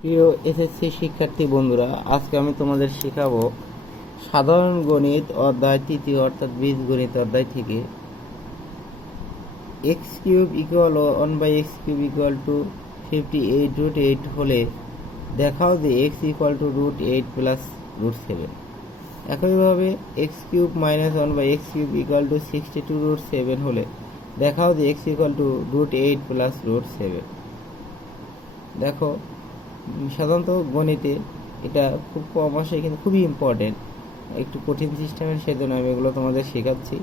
প্রিয় এসএসসি শিক্ষার্থী বন্ধুরা, আজকে আমি তোমাদের শেখাবো সাধারণ গণিত অধ্যায় তৃতীয় অর্থাৎ বীজগণিত অধ্যায় থেকে x cube equal 1/x³ equal to 58√8 হলে দেখাও যে এক্স ইকুয়াল টু √8 প্লাস √7। একইভাবে x cube minus 1/x³ equal to 62√7 হলে দেখাও যে এক্স ইকুয়াল টু √8 প্লাস √7। দেখো, সাধারণত গণিতে এটা খুব কম আসে কিন্তু খুবই ইম্পর্টেন্ট, একটু কঠিন সিস্টেমের, সেজন্য আমি এগুলো তোমাদের শেখাচ্ছি।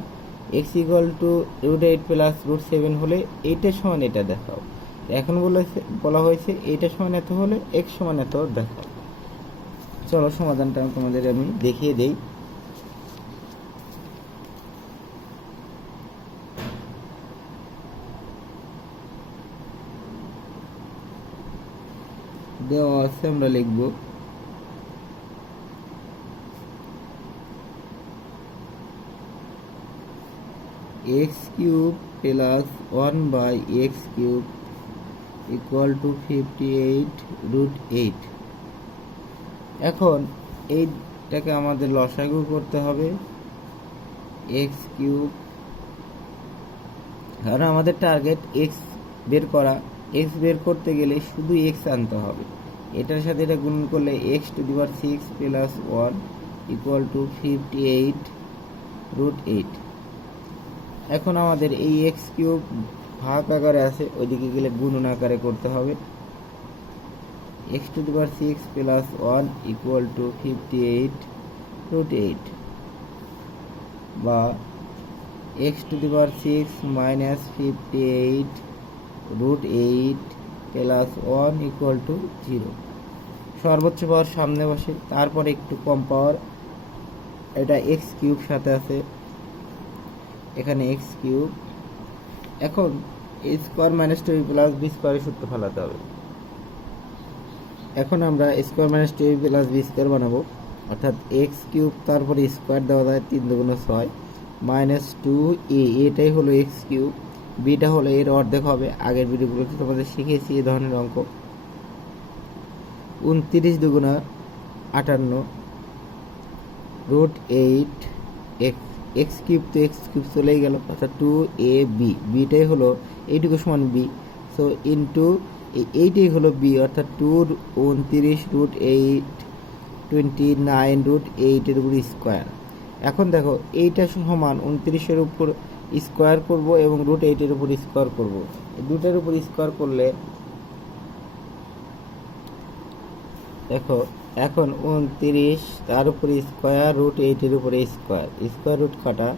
এক্স ইকুয়াল টু √8 প্লাস √7 হলে এইটার সমান এটা দেখাও। এখন বলা হয়েছে এইটার সমান এত হলে এক্স সমান এত দেখাও। চলো সমাধানটা তোমাদের আমি দেখিয়ে দেই। দেওয়া আছে, আমরা লিখব x cube plus 1/x³ equal to 58√8। এখন এইটাকে আমাদের লসাগু করতে হবে এক্স কিউব, কারণ আমাদের টার্গেট এক্স বের করা। এক্স বের করতে গেলে শুধু এক্স আনতে হবে, এটার সাথে এটা গুণ করলে x⁻6 প্লাস 1 ইকুয়াল টু 58√8। এখন আমাদের এই এক্স কিউব ভাগ আকারে আছে, ওইদিকে গেলে গুণন আকারে করতে হবে। x⁻6 প্লাস 1 ইকুয়াল টু 58√8 বা x⁻6 minus 58√8 plus 1 equal to 0। সর্বোচ্চ পাওয়ার সামনে বসে, তারপরে একটু কম পাওয়ার, এটা এক্স কিউব সাথে আছে, এখানে এক্স কিউব। এখন a square minus 2b plus b স্কোয়ারের সূত্র ফেলাতে হবে। এখন আমরা square minus 2b plus b square বানাবো, অর্থাৎ এক্স কিউব তারপরে স্কোয়ার দেওয়া যায় 3 × 6 মাইনাস 2a, এটাই হলো এক্স কিউব, বিটা হলো এর অর্ধেক হবে। আগের ভিডিওগুলোতে তোমাদের শিখিয়েছি এই ধরনের অঙ্ক। 29 × 2 = 58 √8 এক্স কিউব তো এক্স কিউব চলেই গেল, অর্থাৎ 2ab, বিটাই হলো এইটুকু সমান বি, সো ইন্টু এইটাই হলো বি, অর্থাৎ 29√8 29√8 এর উপর স্কোয়ার। এখন দেখো এইটা সমান 29-এর উপর স্কোয়ার করব এবং √8 এর উপর স্কোয়ার করব। দুটার উপর স্কোয়ার করলে দেখো এখন 29 তার উপর স্কোয়ার √8 এর উপরে স্কোয়ার, স্কোয়ার রুট কাটা,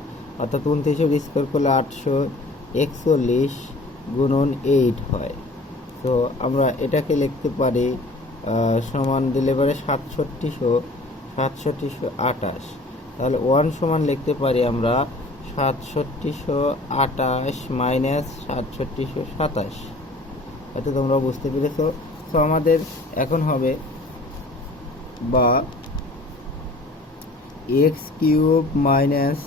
অর্থাৎ 29-এর স্কোয়ার করলে 841 গুণন 8 হয়। তো আমরা এটাকে লিখতে পারি সমান দিলে পরে 6728। তাহলে 1 সমান লিখতে পারি আমরা 6728 মাইনাস 6727। এটা তোমরা বুঝতে পেরেছো। তো আমাদের এখন হবে বা এক্স কিউব মাইনাস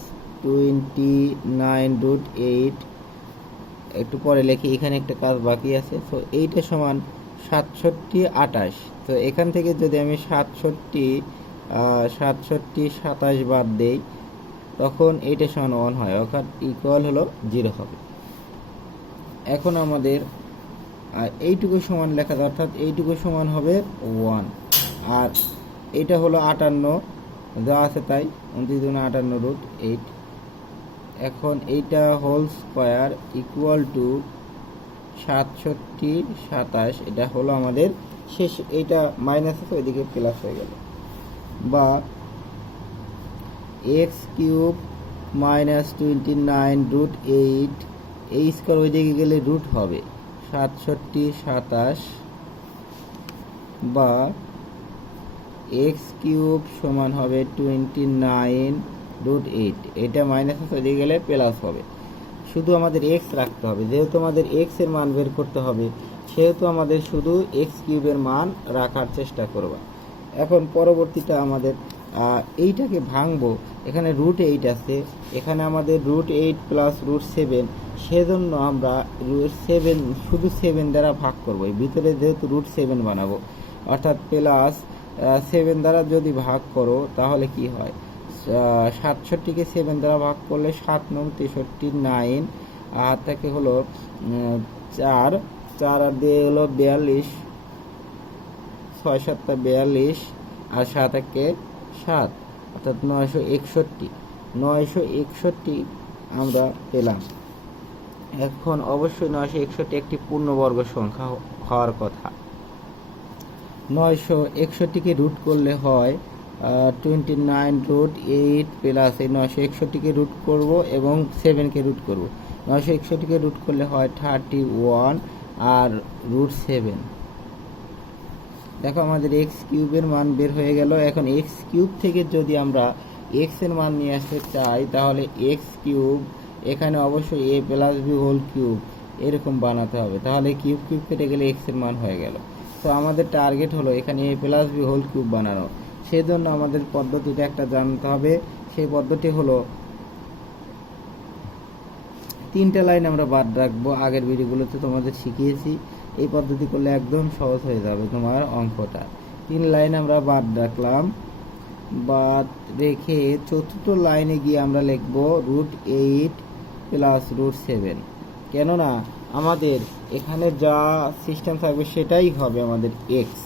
29√8, একটু পরে লিখি, এখানে একটা কাজ বাকি আছে। তো এইটা সমান 6728। তো এখান থেকে যদি আমি 6727 বাদ দেই, তখন এইটা সমান 1 হয়, অর্থাৎ ইকুয়াল হলো 0 হবে। এখন আমাদের এইটুকু সমান লেখা, অর্থাৎ এইটুকু সমান হবে 1, আর এটা হলো 58 যা আছে তাই, 29 × 58√8। এখন এইটা হোল স্কোয়ার ইকুয়াল টু 6727, এটা হলো আমাদের শেষ, এইটা মাইনাস আছে ওইদিকে প্লাস হয়ে গেল, বা এক্স কিউব মাইনাস 29√8, এই স্কোয়ার ওইদিকে গেলে রুট হবে 6727, বা এক্স কিউব সমান হবে 29√8, এটা মাইনাস হয়ে গেলে প্লাস হবে। শুধু আমাদের এক্স রাখতে হবে, যেহেতু আমাদের এক্স এর মান বের করতে হবে, সেহেতু আমাদের শুধু এক্স কিউবের মান রাখার চেষ্টা করব। এখন পরবর্তীটা আমাদের এইটাকে ভাঙবো, এখানে √8 আছে, এখানে আমাদের √8 প্লাস √7, সেজন্য আমরা √7 শুধু 7 দ্বারা ভাগ করবো, ভিতরে যেহেতু √7 বানাবো, অর্থাৎ প্লাস 7 দ্বারা যদি ভাগ করো তাহলে কি হয়, 67কে 7 দ্বারা ভাগ করলে 7 9 63 9 আর থেকে হলো 4 4 আর দিয়ে হলো 42, 6 7 42 আর 7 একে 7 অর্থাৎ 961 আমরা পেলাম। এখন অবশ্যই 961 একটি পূর্ণবর্গ সংখ্যা হওয়ার কথা। 961কে রুট করলে হয় 29√8 প্লাস এই 961কে রুট করব এবং 7কে রুট করব। 961কে রুট করলে হয় 31 আর √7। দেখো আমাদের এক্স কিউবের মান বের হয়ে গেল। এখন এক্স কিউব থেকে যদি আমরা এক্স এর মান নিয়ে আসতে চাই তাহলে এক্স কিউব এখানে অবশ্যই এ প্লাস বি হোল কিউব এরকম বানাতে হবে, তাহলে কিউব কিউব কেটে গেলে এক্স এর মান হয়ে গেল। তো আমাদের টার্গেট হলো এখানে এ প্লাস বি হোল কিউব বানানো, সেই জন্য আমাদের পদ্ধতিটা একটা জানতে হবে। সেই পদ্ধতি হলো 3টে লাইন আমরা বাদ রাখবো, আগের ভিডিওগুলোতে তোমাদের শিখিয়েছি। এই পদ্ধতি করলে একদম সহজ হয়ে যাবে তোমার অঙ্কটা। 3 লাইন আমরা বাদ রাখলাম, বাদ রেখে চতুর্থ লাইনে গিয়ে আমরা লিখবো √8 প্লাস √7। কেননা আমাদের এখানে যা সিস্টেম থাকবে সেটাই হবে আমাদের এক্স,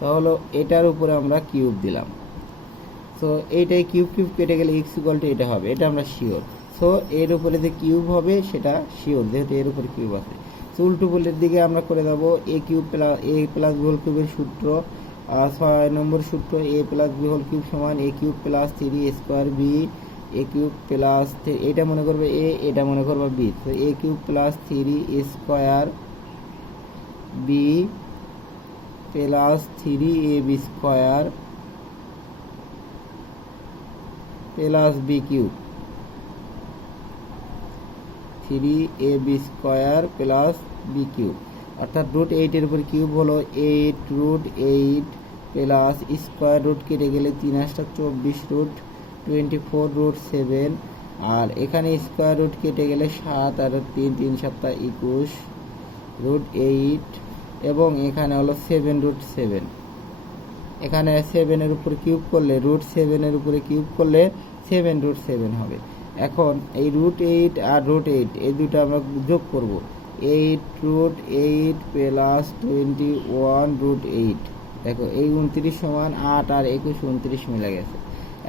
তাহলে এটার উপরে আমরা কিউব দিলাম। সো এইটাই কিউব কিউব কেটে গেলে এক্স ইকুয়াল টু এটা হবে, এটা আমরা শিওর। সো এর উপরে যে কিউব হবে সেটা শিওর, যেহেতু এর উপরে কিউব আছে। সো উল্টো পুলের দিকে আমরা করে দেবো a cube plus a plus b whole কিউবের সূত্র, 6 নম্বর সূত্র, a plus b whole cube সমান a cube plus 3 square b, a cube plus এটা মনে করবে এ, এটা মনে করবে বি। তো a cube plus 3 square b plus 3ab square plus b cube, 3ab square plus b cube. অর্থাৎ √8 এর উপর কিউব হলো 8 √8 প্লাস স্কোয়ার রুট কেটে গেলে 3 8 24 √24 √7 আর এখানে স্কোয়ার রুট কেটে গেলে 7 আর 3 3 7 21 √8 এবং এখানে হলো 7 √7। এখানে 7 এর উপর কিউব করলে √7 এর উপরে কিউব করলে 7 √7 হবে। এখন এই √8 আর √8 এই দুটো আমরা যোগ করব, 8 √8 প্লাস 21 √8। দেখো এই 29 সমান 8 আর 21 29 মিলে গেছে।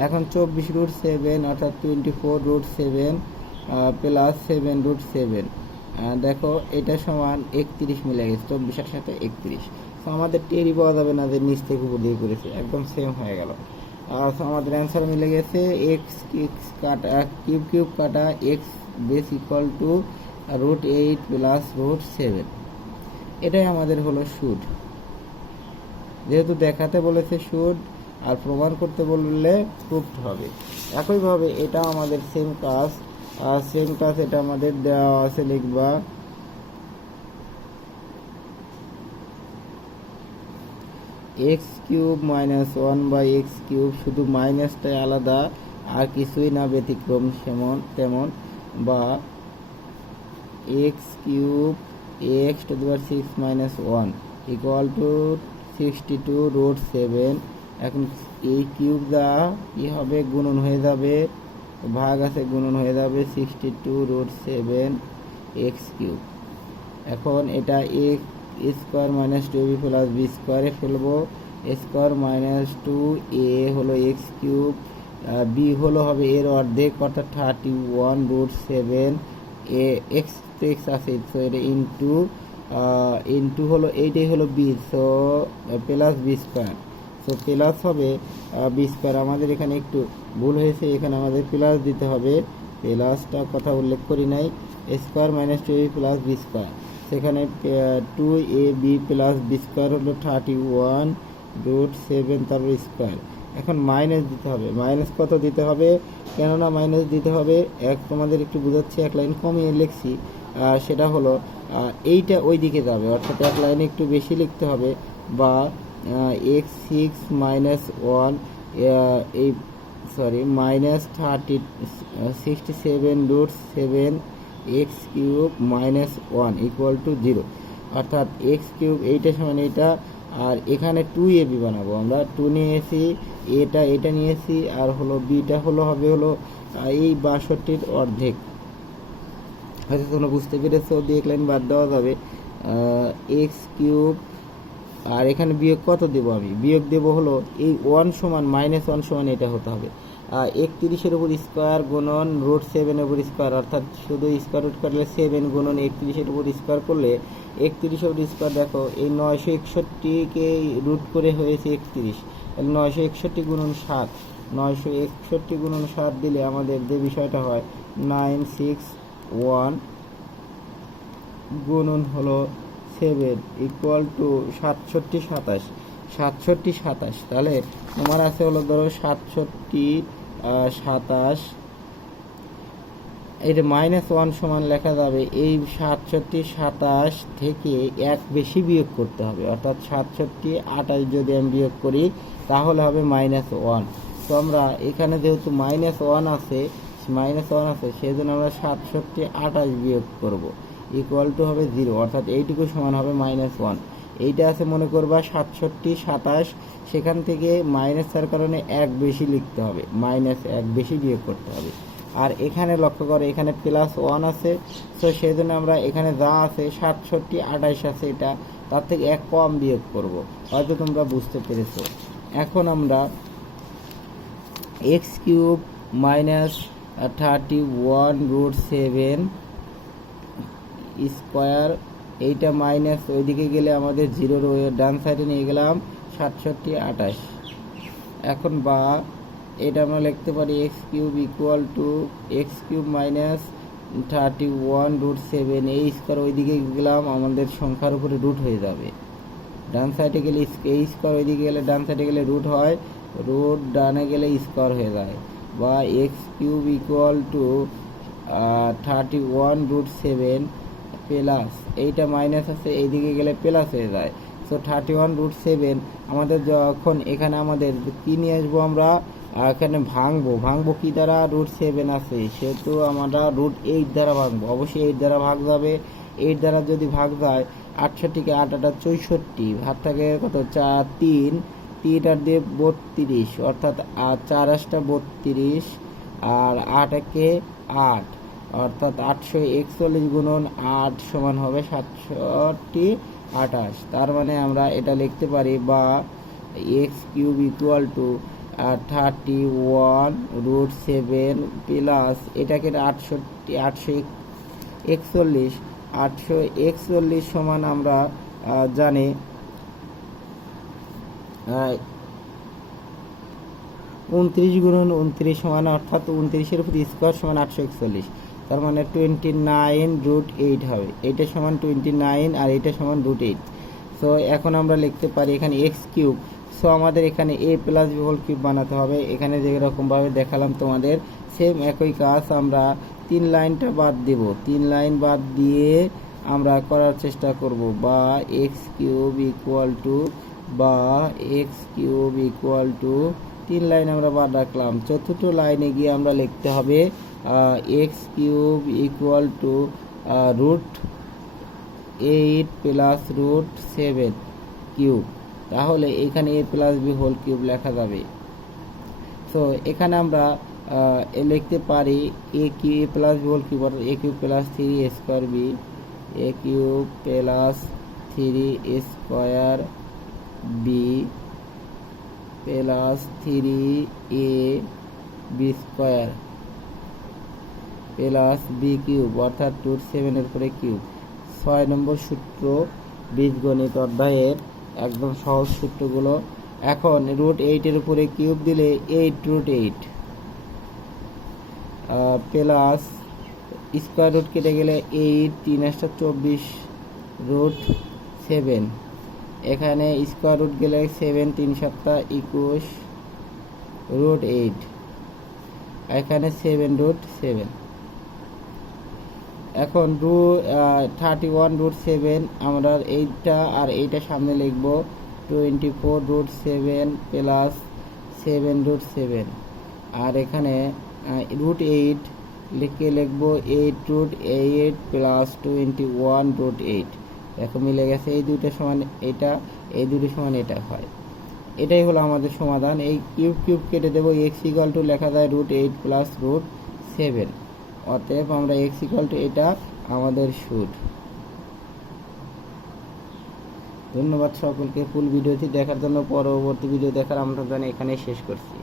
এখন 24 √7 অর্থাৎ 24 √7 প্লাস 7 √7, দেখো এটা সমান 31 মিলে গেছে, 24 এর সাথে 31। তো আমাদের টেরই পাওয়া যাবে না যে নিচ থেকে উপর দিয়ে করেছে, একদম সেম হয়ে গেল। আমাদের অ্যান্সার মিলে গেছে এক্স এক্স কাটা কিউব কিউব কাটা x base equal to √8 plus √7। এটাই আমাদের হলো শুড। যেহেতু দেখাতে বলেছে শুড আর প্রমাণ করতে বললে প্রুফড হবে। একইভাবে এটা আমাদের সেম কাজ, এটা আমাদের দেওয়া আছে, লিখবা x cube minus 1/x cube, শুধু মাইনাসটাই আলাদা আর কিছুই না ব্যতিক্রম তেমন, বা x cube x to the power 6 - 1 equal to 62 √7। এখন এই কিউব দা কি হবে, গুণন হয়ে যাবে, ভাগ আছে গুণন হয়ে যাবে 62 √7 এক্স কিউব। এখন এটা a square minus 2b plus b স্কোয়ারে ফেলবো, স্কোয়ার মাইনাস 2a হলো এক্স কিউব, বি হলো হবে এর অর্ধেক অর্থাৎ 31 √7, এ এক্স তো এক্স আছে, সো এটা ইন্টু হলো এইটাই হলো b, so plus b square, so plus হবে বি স্কোয়ার। আমাদের এখানে একটু ভুল হয়েছে, এখানে আমাদের প্লাস দিতে হবে, প্লাসটা কথা উল্লেখ করি নাই, square minus 2a plus b square, সেখানে 2ab প্লাস বি স্কোয়ার হলো 31 √7 তারপর স্কোয়ার। এখন মাইনাস দিতে হবে, মাইনাস কত দিতে হবে, কেননা মাইনাস দিতে হবে তোমাদের একটু বোঝাচ্ছি, এক লাইন কমিয়ে লিখছি, সেটা হলো এইটা ওই দিকে যাবে, অর্থাৎ এক লাইনে একটু বেশি লিখতে হবে, বা x6 - 1 এই minus 67 √7 x cube minus 1 equal to 0। অর্থাৎ এক্স কিউব এইটা সমান এইটা, আর এখানে 2ab বানাবো আমরা। 2 নিয়েছি, এটা নিয়েছি, আর হলো বিটা হবে এই 62-র অর্ধেক। হয়তো তোমরা বুঝতে পেরেছো, দিয়ে এক লাইন বাদ দেওয়া যাবে। এক্স কিউব, আর এখানে বিয়োগ কত দেবো আমি? বিয়োগ দেবো হলো এই 1 সমান -1 সমান এটা হতে হবে 31-এর উপর স্কোয়ার গুণন √7 এর উপর স্কোয়ার, অর্থাৎ শুধু স্কোয়ার রুট কাটলে 7 গুণন 31-এর উপর স্কোয়ার করলে 31-এর উপর স্কোয়ার, দেখো এই 961কে রুট করে হয়েছে 31, তাহলে 961 গুণন 7, 961 গুণন 7 দিলে আমাদের যে বিষয়টা হয় 961 গুণন হলো 7 ইকুয়াল টু 67 27, তাহলে তোমার আছে হলো ধরো 67 27, এটা -1 সমান লেখা যাবে এই 67 27 থেকে 1 বেশি বিয়োগ করতে হবে, অর্থাৎ 67 28 যদি আমি বিয়োগ করি তাহলে হবে -1। তো আমরা এখানে যেহেতু -1 আছে সেই জন্য আমরা 67 28 বিয়োগ করব, ইকুয়াল টু হবে 0, অর্থাৎ এইটুকু সমান হবে -1। এইটা আছে মনে করবা 67 27, সেখান থেকে মাইনাসের কারণে 1 বেশি লিখতে হবে, -1 বেশি বিয়োগ করতে হবে। আর এখানে লক্ষ্য করো এখানে +1 আছে, তো সেই জন্য আমরা এখানে যা আছে 67 28 আছে, এটা তার থেকে 1 কম বিয়োগ করব। হয়তো তোমরা বুঝতে পেরেছো। এখন আমরা এক্স কিউব -31√7 স্কোয়ার, এইটা মাইনাস ওইদিকে গেলে আমাদের 0 ডান সাইডে নিয়ে গেলাম 67 28। এখন বা এটা আমরা লিখতে পারি x cube equal two x cube -31√7, এই স্কোয়ার ওইদিকে গেলাম আমাদের সংখ্যার উপরে রুট হয়ে যাবে, ডান সাইডে গেলে এই স্কোয়ার ওইদিকে গেলে ডান সাইডে গেলে রুট হয়, রুট ডানে গেলে স্কোয়ার হয়ে যায়, বা x cube equal two 31√7 plus এইটা মাইনাস আছে এইদিকে গেলে প্লাস হয়ে যায়, সো 31√7। আমাদের যখন এখানে আমাদের কি নিয়ে আসবো আমরা, এখানে ভাঙবো কি দ্বারা, √7 আছে সেহেতু আমরা √8 দ্বারা ভাঙবো, অবশ্যই 8 দ্বারা ভাগ যাবে। 8 দ্বারা যদি ভাগ যায় 68কে 8 8 64, ভাগ থাকে কত 4 3 3 দিয়ে 32, অর্থাৎ 4 8 32, আর 8 একে 8, অর্থাৎ 841 গুণন 8 সমান হবে 67 28। তার মানে আমরা এটা লিখতে পারি, বা x cube equal two 31√7 plus এটাকে 841 সমান আমরা জানি 29 গুণন 29 সমান, অর্থাৎ 29-এর উপর স্কোয়ার সমান 841, তার মানে 29√8 হবে, এটা সমান 29 আর এটা সমান √8। সো এখন আমরা লিখতে পারি এখানে এক্স কিউব, সো আমাদের এখানে a plus b whole cube বানাতে হবে। এখানে যেরকমভাবে দেখালাম তোমাদের সেম একই কাজ, আমরা 3 লাইনটা বাদ দেব, 3 লাইন বাদ দিয়ে আমরা করার চেষ্টা করব, বা x cube equal to 3 line আমরা বাদ রাখলাম। চতুর্থ লাইনে গিয়ে আমরা লিখতে হবে x cube equal to √8 plus √7 cube, তাহলে এখানে a plus b whole cube লেখা যাবে। সো এখানে আমরা লিখতে পারি a plus b whole cube, অর্থাৎ a cube plus 3a square b, a cube plus 3a square b plus 3ab square plus b cube, অর্থাৎ √7 এর উপরে কিউব। 6 নম্বর সূত্র বীজগণিত অধ্যায়ের একদম সহজ সূত্রগুলো। এখন √8 এর উপরে কিউব দিলে 8√8 প্লাস স্কোয়ার রুট কেটে গেলে 8 3 24 √7, এখানে স্কোয়ার রুট গেলে 7 3 7 21 √8, এখানে 7√7। এখন 31√7 আমরা এইটা আর এইটা সামনে লিখব 24√7 প্লাস 7√7, আর এখানে √8 লিখে লিখব 8√8 প্লাস 21√8, দেখো মিলে গেছে, এই দুইটা সমান এটা, এই দুটো সমান এটা হয়। এটাই হলো আমাদের সমাধান। এই কিউব কিউব কেটে দেবো, এক্স ইকুয়াল টু লেখা যায় √8 প্লাস √7। অতএব আমরা এক্স ইকুয়াল টু এটা আমাদের সুদ। ধন্যবাদ সকলকে ফুল ভিডিওটি দেখার জন্য। পরবর্তী ভিডিও দেখার আমন্ত্রণ জানিয়ে এখানেই শেষ করছি।